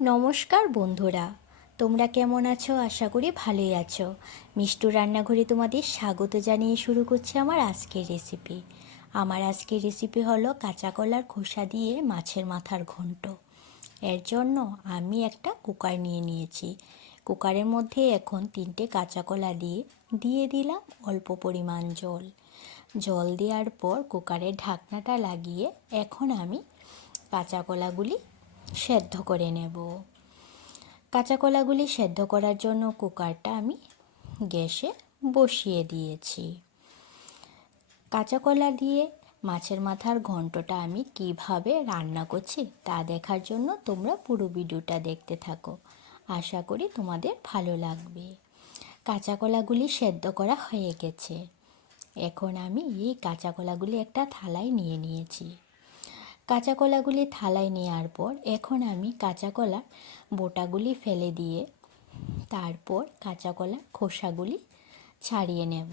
নমস্কার বন্ধুরা, তোমরা কেমন আছো? আশা করি ভালোই আছো। মিষ্টুর রান্নাঘরে তোমাদের স্বাগত জানিয়ে শুরু করছি আমার আজকের রেসিপি। আমার আজকের রেসিপি হলো কাঁচা কলার খোসা দিয়ে মাছের মাথার ঘন্ট। এর জন্য আমি একটা কুকার নিয়ে নিয়েছি। কুকারের মধ্যে এখন 3টে কাঁচা কলা দিয়ে দিলাম অল্প পরিমাণ জল। জল দেওয়ার পর কুকারের ঢাকনাটা লাগিয়ে এখন আমি কাঁচা কলাগুলি সেদ্ধ করে নেব। কাঁচা কলাগুলি সেদ্ধ করার জন্য কুকারটা আমি গ্যাসে বসিয়ে দিয়েছি। কাঁচা কলা দিয়ে মাছের মাথার ঘন্টটা আমি কিভাবে রান্না করছি তা দেখার জন্য তোমরা পুরো ভিডিওটা দেখতে থাকো। আশা করি তোমাদের ভালো লাগবে। কাঁচা কলাগুলি সেদ্ধ করা হয়ে গেছে। এখন আমি এই কাঁচা কলাগুলি একটা থালায় নিয়ে নিয়েছি। কাঁচা কলাগুলি থালায় নেওয়ার পর এখন আমি কাঁচা কলার বোটাগুলি ফেলে দিয়ে তারপর কাঁচা কলার খোসাগুলি ছাড়িয়ে নেব।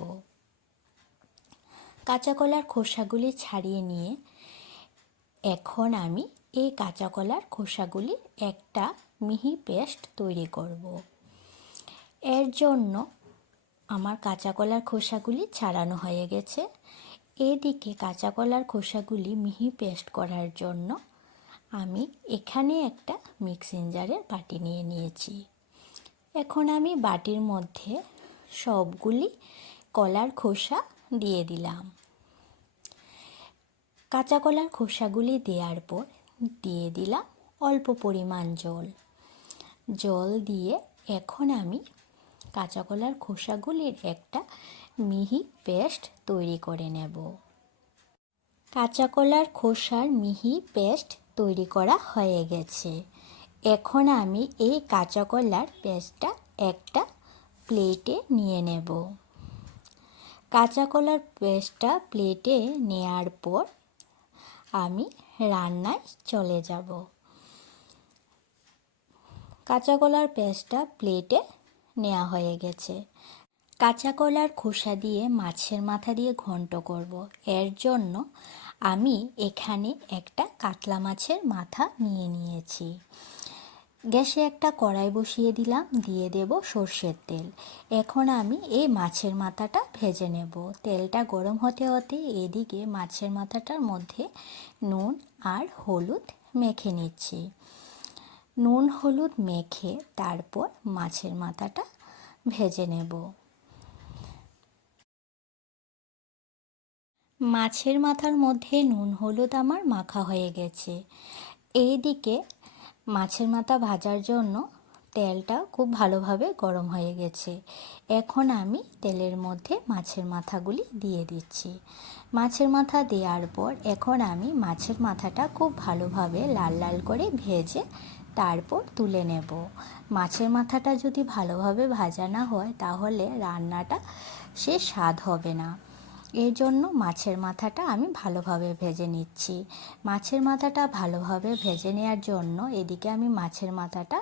কাঁচা কলার খোসাগুলি ছাড়িয়ে নিয়ে এখন আমি এই কাঁচা কলার খোসাগুলির একটা মিহি পেস্ট তৈরি করব। এর জন্য আমার কাঁচা কলার খোসাগুলি ছাড়ানো হয়ে গেছে। এদিকে কাঁচা কলার খোসাগুলি মিহি পেস্ট করার জন্য আমি এখানে একটা মিক্সিং জারের বাটি নিয়ে নিয়েছি। এখন আমি বাটির মধ্যে সবগুলি কলার খোসা দিয়ে দিলাম। কাঁচা কলার খোসাগুলি দেওয়ার পর দিয়ে দিলাম অল্প পরিমাণ জল। জল দিয়ে এখন আমি কাঁচা কলার খোসাগুলির একটা মিহি পেস্ট তৈরি করে নেব। কাঁচা কলার খোসার মিহি পেস্ট তৈরি করা হয়ে গেছে। এখন আমি এই কাঁচা কলার পেস্টটা একটা প্লেটে নিয়ে নেব। কাঁচা কলার পেস্টটা প্লেটে নেওয়ার পর আমি রান্নায় চলে যাব। কাঁচা কলার পেস্টটা প্লেটে নেওয়া হয়ে গেছে। কাঁচা কলার খোসা দিয়ে মাছের মাথা দিয়ে ঘন্ট করব। এর জন্য আমি এখানে একটা কাতলা মাছের মাথা নিয়ে নিয়েছি। গ্যাসে একটা কড়াই বসিয়ে দিলাম, দিয়ে দেব সর্ষের তেল। এখন আমি এই মাছের মাথাটা ভেজে নেব। তেলটা গরম হতে হতে এদিকে মাছের মাথাটার মধ্যে নুন আর হলুদ মেখে নিচ্ছি। নুন হলুদ মেখে তারপর মাছের মাথাটা ভেজে নেব। মাছের মাথার মধ্যে নুন হলুদ আমার মাখা হয়ে গেছে। এইদিকে মাছের মাথা ভাজার জন্য তেলটা খুব ভালোভাবে গরম হয়ে গেছে। এখন আমি তেলের মধ্যে মাছের মাথাগুলি দিয়ে দিচ্ছি। মাছের মাথা দেওয়ার পর এখন আমি মাছের মাথাটা খুব ভালোভাবে লাল লাল করে ভেজে তারপর তুলে নেব। মাছের মাথাটা যদি ভালোভাবে ভাজা না হয় তাহলে রান্নাটা সে স্বাদ হবে না। এই জন্য মাছের মাথাটা আমি ভালোভাবে ভেজে নিচ্ছি। মাছের মাথাটা ভালোভাবে ভেজে নেওয়ার জন্য এদিকে আমি মাছের মাথাটা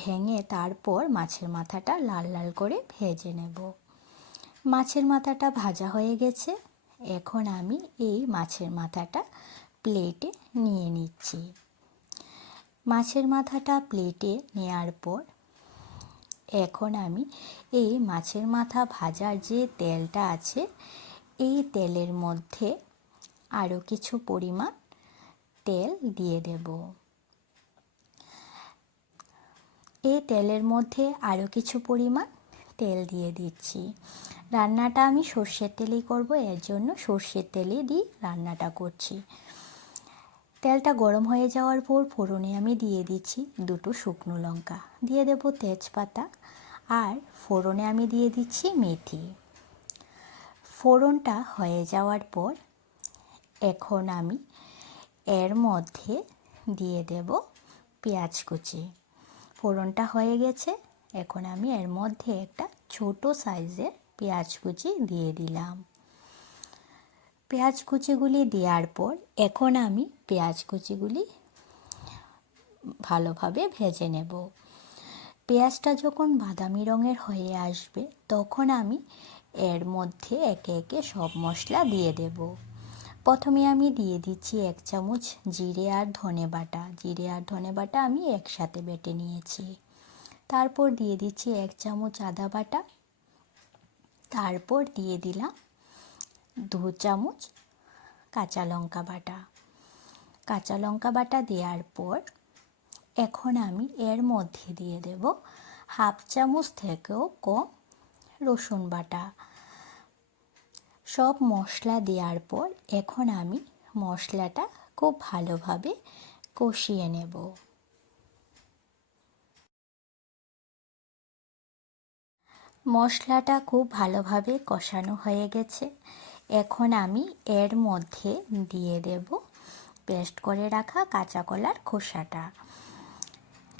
ভেঙে তারপর মাছের মাথাটা লাল লাল করে ভেজে নেব। মাছের মাথাটা ভাজা হয়ে গেছে। এখন আমি এই মাছের মাথাটা প্লেটে নিয়ে নিচ্ছি। মাছের মাথাটা প্লেটে নেওয়ার পর এখন আমি এই মাছের মাথা ভাজার যে তেলটা আছে এই তেলের মধ্যে আরও কিছু পরিমাণ তেল দিয়ে দেব। এই তেলের মধ্যে আরও কিছু পরিমাণ তেল দিয়ে দিচ্ছি। রান্নাটা আমি সর্ষের তেলেই করব, এর জন্য সর্ষের তেলে দিয়ে রান্নাটা করছি। তেলটা গরম হয়ে যাওয়ার পর ফোড়নে আমি দিয়ে দিচ্ছি 2টো শুকনো লঙ্কা, দিয়ে দেব তেজপাতা, আর ফোড়নে আমি দিয়ে দিচ্ছি মেথি। ফোড়নটা হয়ে যাওয়ার পর এখন আমি এর মধ্যে দিয়ে দেব পেঁয়াজ কুচি। ফোড়নটা হয়ে গেছে। এখন আমি এর মধ্যে একটা ছোট সাইজের পেঁয়াজ কুচি দিয়ে দিলাম। পেঁয়াজ কুচিগুলি দেওয়ার পর এখন আমি পেঁয়াজ কুচিগুলি ভালোভাবে ভেজে নেব। পেঁয়াজটা যখন বাদামি রঙের হয়ে আসবে তখন আমি এর মধ্যে একে একে সব মশলা দিয়ে দেব। প্রথমে আমি দিয়ে দিচ্ছি 1 চামচ জিরে আর ধনে বাটা। জিরে আর ধনে বাটা আমি একসাথে বেটে নিয়েছি। তারপর দিয়ে দিচ্ছি 1 চামচ আদা বাটা। তারপর দিয়ে দিলাম 2 চামচ কাঁচা লঙ্কা বাটা। কাঁচা লঙ্কা বাটা দেওয়ার পর এখন আমি এর মধ্যে দিয়ে দেব 1/2 চামচ থেকেও কম রসুন বাটা। সব মশলা দেওয়ার পর এখন আমি মশলাটা খুব ভালোভাবে কষিয়ে নেব। মশলাটা খুব ভালোভাবে কষানো হয়ে গেছে। এখন আমি এর মধ্যে দিয়ে দেব পেস্ট করে রাখা কাঁচা কলার খোসাটা।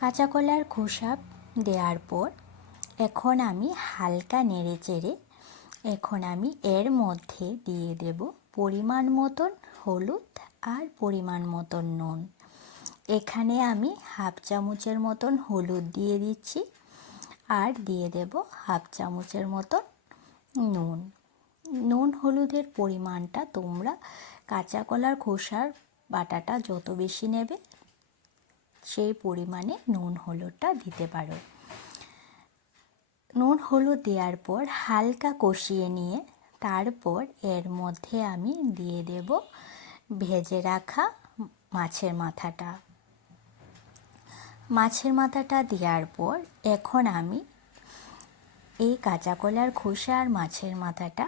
কাঁচা কলার খোসা দেওয়ার পর এখন আমি হালকা নেড়ে চেড়ে এখন আমি এর মধ্যে দিয়ে দেব পরিমাণ মতন হলুদ আর পরিমাণ মতন নুন। এখানে আমি 1/2 চামচের মতন হলুদ দিয়ে দিচ্ছি আর দিয়ে দেব 1/2 চামচের মতন নুন। নুন হলুদের পরিমাণটা তোমরা কাঁচা কলার খোসার বাটাটা যত বেশি নেবে সেই পরিমাণে নুন হলুদটা দিতে পারো। নুন হলুদ দেওয়ার পর হালকা কষিয়ে নিয়ে তারপর এর মধ্যে আমি দিয়ে দেব ভেজে রাখা মাছের মাথাটা। মাছের মাথাটা দেওয়ার পর এখন আমি এই কাঁচা কলার খোসা আর মাছের মাথাটা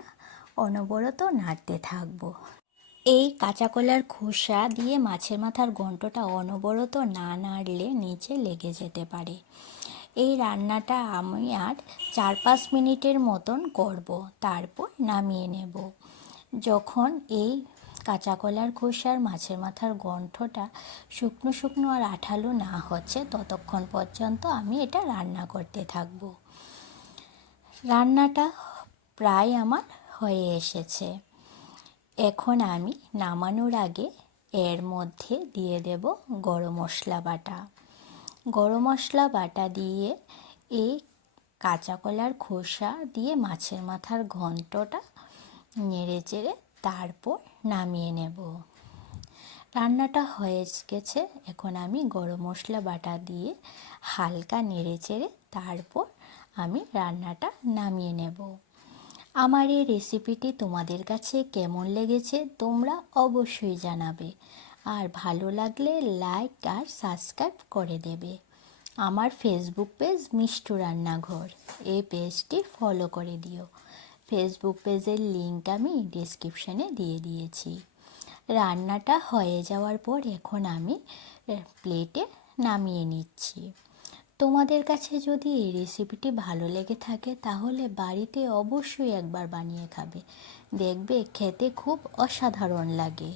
অনবরত নাড়তে থাকবো। এই কাঁচা কলার খোসা দিয়ে মাছের মাথার ঘন্টটা অনবরত না নাড়লে নিচে লেগে যেতে পারে। এই রান্নাটা আমি আর 4-5 মিনিটের মতন করব, তারপর নামিয়ে নেব। যখন এই কাঁচা কলার খোসার মাছের মাথার গন্ঠটা শুকনো শুকনো আর আঠালো না হচ্ছে ততক্ষণ পর্যন্ত আমি এটা রান্না করতে থাকব। রান্নাটা প্রায় আমার হয়ে এসেছে। এখন আমি নামানোর আগে এর মধ্যে দিয়ে দেব গরম মশলা বাটা। গরম মশলা বাটা দিয়ে এই কাঁচা কলার খোসা দিয়ে মাছের মাথার ঘন্টটা নেড়ে চেড়ে তারপর নামিয়ে নেব। রান্নাটা হয়ে গেছে। এখন আমি গরম মশলা বাটা দিয়ে হালকা নেড়ে চেড়ে তারপর আমি রান্নাটা নামিয়ে নেব। আমার এই রেসিপিটি তোমাদের কাছে কেমন লেগেছে তোমরা অবশ্যই জানাবে, আর ভালো লাগলে লাইক আর সাবস্ক্রাইব করে দেবে। আমার ফেসবুক পেজ মিষ্টু রান্নাঘর, এই পেজটি ফলো করে দিও। ফেসবুক পেজের লিংক আমি ডেসক্রিপশানে দিয়ে দিয়েছি। রান্নাটা হয়ে যাওয়ার পর এখন আমি প্লেটে নামিয়ে নিচ্ছি। তোমাদের কাছে যদি এই রেসিপিটি ভালো লেগে থাকে তাহলে বাড়িতে অবশ্যই একবার বানিয়ে খাবে, দেখবে খেতে খুব অসাধারণ লাগে।